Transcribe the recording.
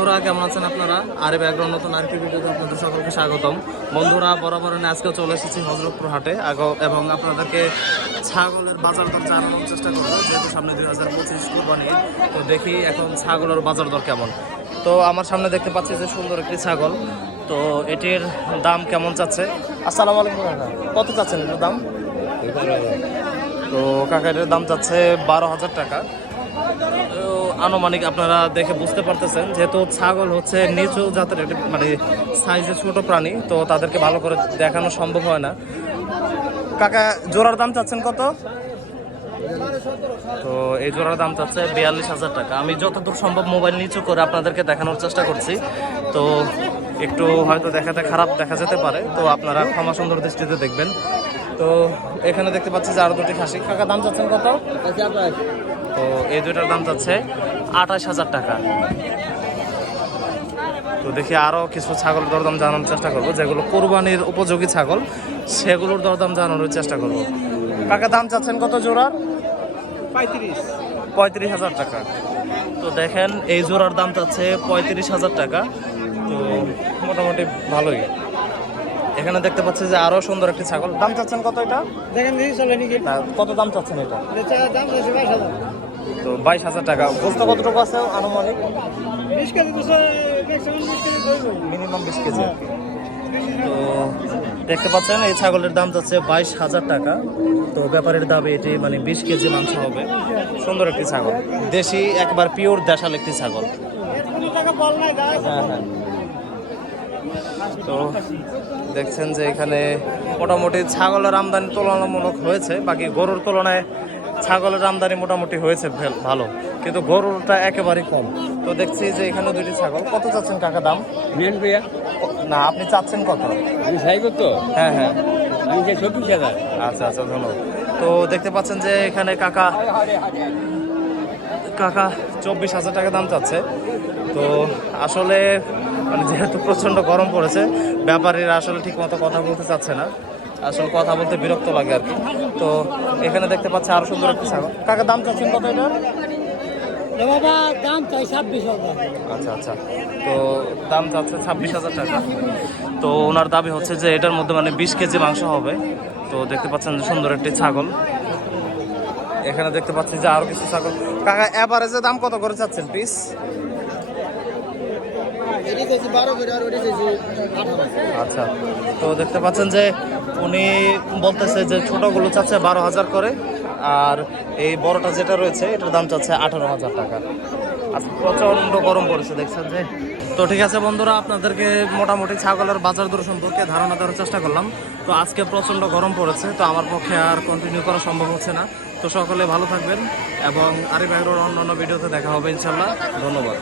বন্ধুরা, কেমন আছেন আপনারা? আরে ব্যাকগ্রাউন্ড নতুন আরেকটি ভিডিওতে আপনাদের সকলকে স্বাগতম। বন্ধুরা, বরাবর আজকে চলে এসেছি হজরতপুর হাটে। এবং আপনাদেরকে ছাগলের বাজার দর জানানোর চেষ্টা করব, যেহেতু সামনে দুই হাজার পঁচিশ কোরবানি। তো দেখি এখন ছাগলের বাজার দর কেমন। তো আমার সামনে দেখতে পাচ্ছি যে সুন্দর একটি ছাগল। তো এটির দাম কেমন চাচ্ছে? আসসালামু আলাইকুম কত চাচ্ছেন এটার দাম? তো কাকা, এটার দাম চাচ্ছে বারো হাজার টাকা। আনুমানিক আপনারা দেখে বুঝতে পারতেছেন, যেহেতু ছাগল হচ্ছে নিচু জাতের মানে সাইজে ছোট প্রাণী, তো তাদেরকে ভালো করে দেখানো সম্ভব হয় না। কাকা, জোড়ার দাম চাচ্ছেন কত? তো এই জোড়ার দাম চাচ্ছে বিয়াল্লিশ হাজার টাকা। আমি যতদূর সম্ভব মোবাইল নিচু করে আপনাদেরকে দেখানোর চেষ্টা করছি। তো একটু হয়তো দেখাতে খারাপ দেখা যেতে পারে, তো আপনারা ক্ষমা সুন্দর দৃষ্টিতে দেখবেন। তো এখানে দেখতে পাচ্ছি যে আরও দুটি খাসি। কাকা দাম চাচ্ছেন কত? তো এই দুইটার দাম যাচ্ছে আঠাশ হাজার টাকা। তো দেখি আরও কিছু ছাগল দরদাম জানানোর চেষ্টা করব যেগুলো কোরবানির উপযোগী ছাগল সেগুলোর দরদাম জানানোর চেষ্টা করব। কাকা দাম চাচ্ছেন কত জোড়ার পঁয়ত্রিশ। পঁয়ত্রিশ হাজার টাকা। তো দেখেন এই জোড়ার দাম চাচ্ছে পঁয়ত্রিশ হাজার টাকা। তো মোটামুটি ভালোই। এখানে দেখতে পাচ্ছি যে আরও সুন্দর একটি ছাগল। দাম চাচ্ছেন কত এটা? দেখেন কত দাম চাচ্ছেন এটা? দাম তো বাইশ হাজার টাকা। গোস্ত কতটুকু আছে আনুমানিক? মিনিমাম বিশ কেজি তো দেখতে পাচ্ছেন এই ছাগলের দাম যাচ্ছে বাইশ হাজার টাকা। তো ব্যাপারের দামে এটি মানে বিশ কেজি মাংস হবে। সুন্দর একটি ছাগল। দেশি একবার পিওর দেশাল একটি ছাগল। হ্যাঁ হ্যাঁ। তো দেখছেন যে এখানে মোটামুটি ছাগলের আমদানি তুলনামূলক হয়েছে বাকি গরুর তুলনায় ছাগলের আমদানি মোটামুটি হয়েছে ভেল- কিন্তু গরুরটা একেবারেই কম। তো দেখছি যে এখানে দুটি ছাগল কত চাচ্ছেন কাকা দাম? না আপনি চাচ্ছেন কত? আমি তো। হ্যাঁ হ্যাঁ। আমি চব্বিশ হাজার। আচ্ছা আচ্ছা ধন্যবাদ। তো দেখতে পাচ্ছেন যে এখানে কাকা কাকা। চব্বিশ হাজার টাকা দাম চাচ্ছে। তো আসলে মানে যেহেতু প্রচণ্ড গরম পড়েছে ব্যাপারীরা আসলে ঠিক মতো কথা বলতে চাচ্ছে না। আসলে কথা বলতে বিরক্ত লাগে আর কি। তো এখানে দেখতে পাচ্ছি আরও সুন্দর একটা ছাগল। কাকা দাম চাচ্ছেন কত বাবা দাম চাই ছাব্বিশ হাজার। আচ্ছা আচ্ছা। তো দাম চাচ্ছে ছাব্বিশ হাজার টাকা। তো ওনার দাবি হচ্ছে যে এটার মধ্যে মানে বিশ কেজি মাংস হবে। তো দেখতে পাচ্ছেন যে সুন্দর একটি ছাগল। এখানে দেখতে পাচ্ছি যে আরও কিছু ছাগল। কাকা এভারেজে দাম কত করে চাচ্ছেন পিস আচ্ছা তো দেখতে পাচ্ছেন যে উনি বলতেছে যে ছোটগুলো চাচ্ছে বারো হাজার করে, আর এই বড়টা যেটা রয়েছে, এটার দাম চাচ্ছে আঠারো হাজার টাকা। আর প্রচণ্ড গরম পড়েছে, দেখছেন যে? তো ঠিক আছে বন্ধুরা, আপনাদেরকে মোটামুটি ছাগলের বাজার দর সম্পর্কে ধারণা দেওয়ার চেষ্টা করলাম। তো আজকে প্রচণ্ড গরম পড়েছে, তো আমার পক্ষে আর কন্টিনিউ করা সম্ভব হচ্ছে না। তো সকলে ভালো থাকবেন এবং আরিফ ভাইয়ের অন্য অন্য ভিডিওতে দেখা হবে ইনশাল্লাহ ধন্যবাদ।